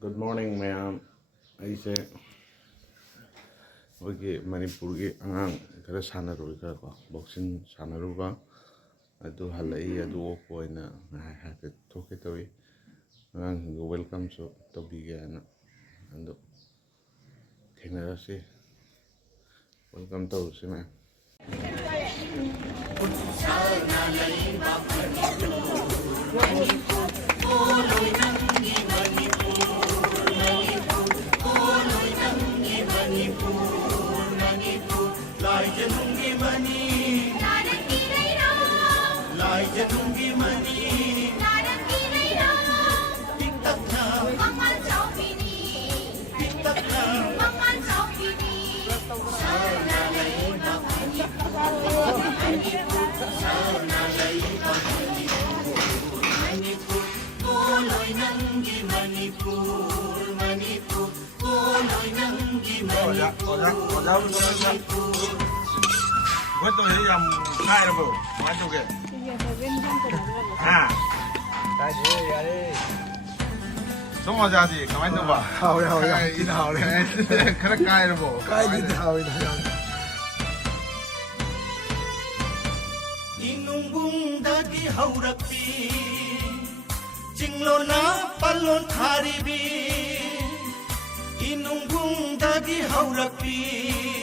Good morning, ma'am. ꯑꯩꯁꯦ ꯑꯩꯈꯣꯏꯒꯤ ꯃꯅꯤꯄꯨꯔꯒꯤ ꯑꯉꯥꯡ ꯈꯔ ꯁꯥꯟꯅꯔꯨꯏꯀꯣ ꯕꯣꯛꯁꯤꯡ ꯁꯥꯟꯅꯔꯨꯕ ꯑꯗꯨ ꯍꯜꯂꯛꯏ ꯑꯗꯨ ꯑꯣꯛꯄ ꯑꯣꯏꯅ ꯍꯥꯏꯐꯦꯠ ꯊꯣꯛꯀꯦ ꯇꯧꯏ ꯑꯉꯥꯡꯁꯤꯡꯗꯨ ꯋꯦꯜꯀꯝꯁꯨ ꯇꯧꯕꯤꯒꯦꯅ ꯑꯗꯨ ꯊꯦꯡꯅꯔꯁꯤ ꯋꯦꯜꯀꯝ ꯇꯧꯔꯁꯤ ꯃꯌꯥꯝ 그것도 그냥 가야로 완전게. 아. 다시 야래. 송어자지 가만히 좀 봐. 하오야. 이나 하오래. 그래 가야로 뭐. 가야지 하오이다. 이농궁다기 하우락비 징로나 빨론 타리비 이농궁다기 하우락비